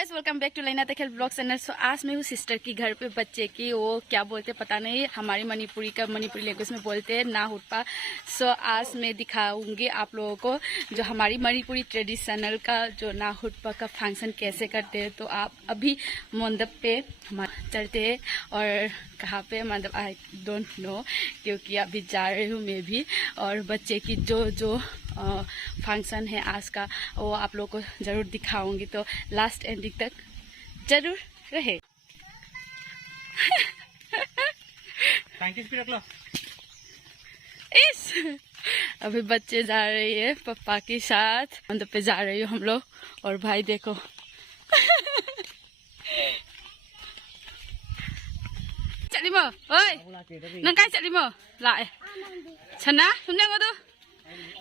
Guys, welcome back to लाइना तखेल blog channel. सो आज मैं हूँ सिस्टर की घर पे बच्चे की, वो क्या बोलते पता नहीं, हमारी मणिपुरी लैंग्वेज में बोलते हैं ना हुटपा। सो आज मैं दिखाऊंगी आप लोगों को जो हमारी मणिपुरी ट्रेडिशनल का जो ना हुटपा का फंक्शन कैसे करते हैं। तो आप अभी मंडप पे हमारे चलते हैं और कहाँ पे मतलब आई डोंट नो, क्योंकि अभी जा रही हूँ मैं भी। और बच्चे की जो फंक्शन है आज का वो आप लोग को ज़रूर दिखाऊंगी, तो लास्ट एंडिंग तक जरूर रहे। इस अभी बच्चे जा रही है पापा के साथ, मंदिर पे जा रही हो हम लोग। और भाई देखो चलिमो ओए नंग काय चलिमो लाए छना सुनने को तो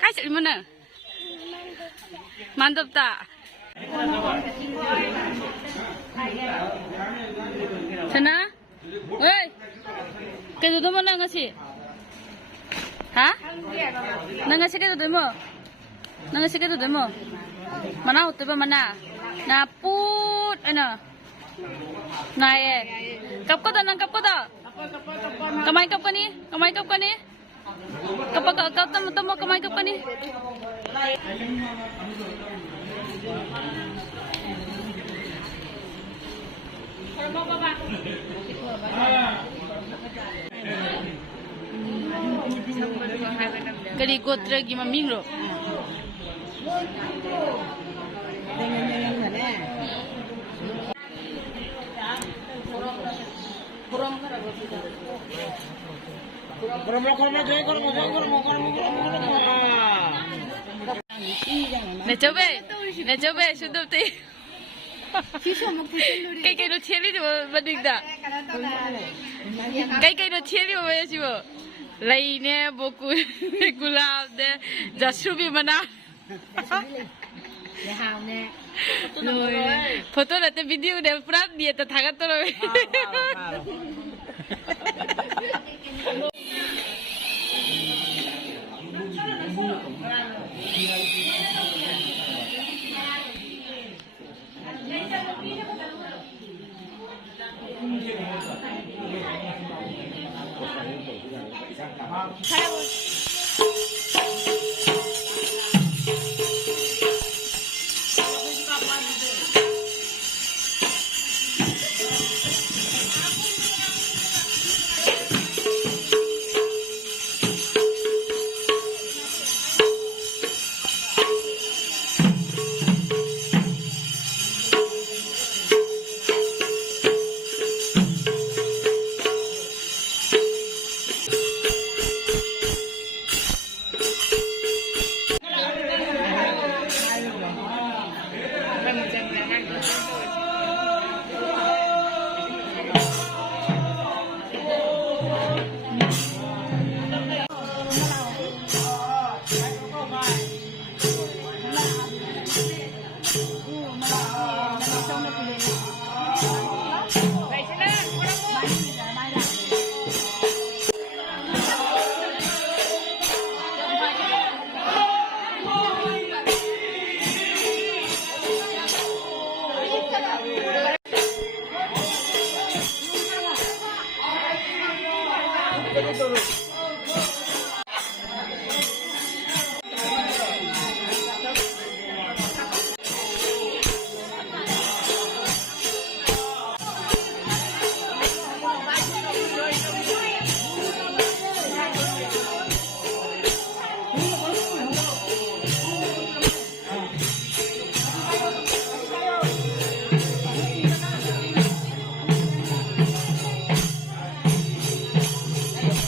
काय चलिमो न मानदबता छना ओए कई दो नंग ngasi ha nang ngasi kay mo nang ngasi kay mo mana uto ba mana na put ano na kap ko da nang kap ko da kamay kap ka ni kapag kap mo kamay kap ka ni kali gotra gi maming ro na coba sudah tu kay no cheli di bading da kay no cheli ba ya sibo lai ne boku gulab de jasrubi mana photo रहते video दे पूरा दिए तो थागत तो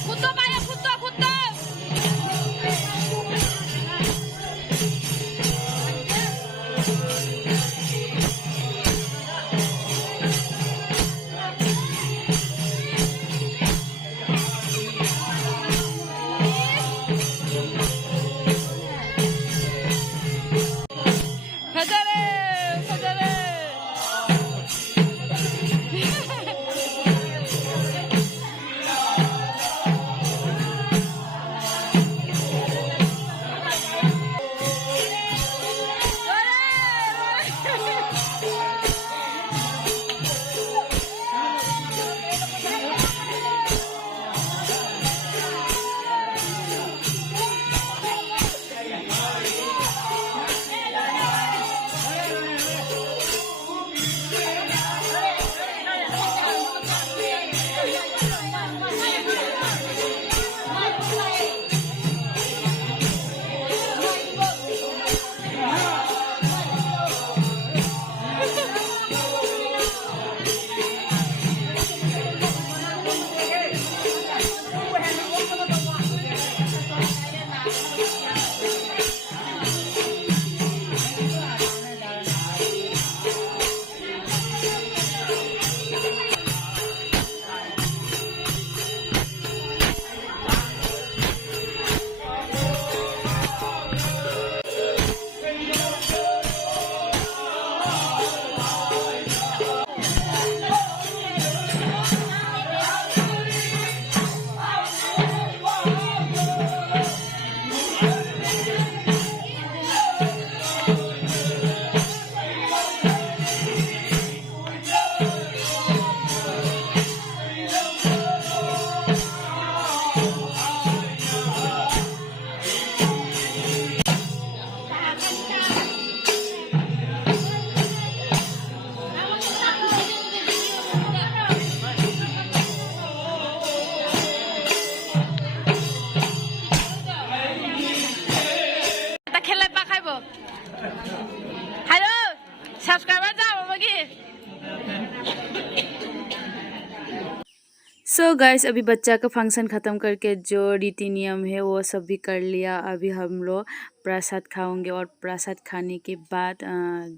Kuto kaya so guys अभी बच्चा का function ख़त्म करके जो रीति नियम है वो सब भी कर लिया। अभी हम लोग प्रसाद खाएंगे और प्रसाद खाने के बाद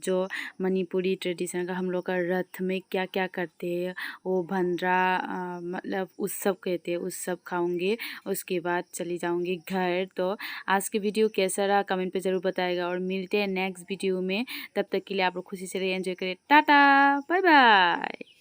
जो मणिपुरी ट्रेडिशन का हम लोग का रथ में क्या क्या करते हैं वो भंडरा मतलब उत्सव कहते हैं, उत्सव खाऊंगे। उसके बाद चली जाऊंगी घर। तो आज के वीडियो कैसा रहा कमेंट पे ज़रूर बताएगा और मिलते हैं नेक्स्ट वीडियो में। तब तक के लिए आप लोग खुशी से रहिए, एंजॉय करें। Tata bye bye.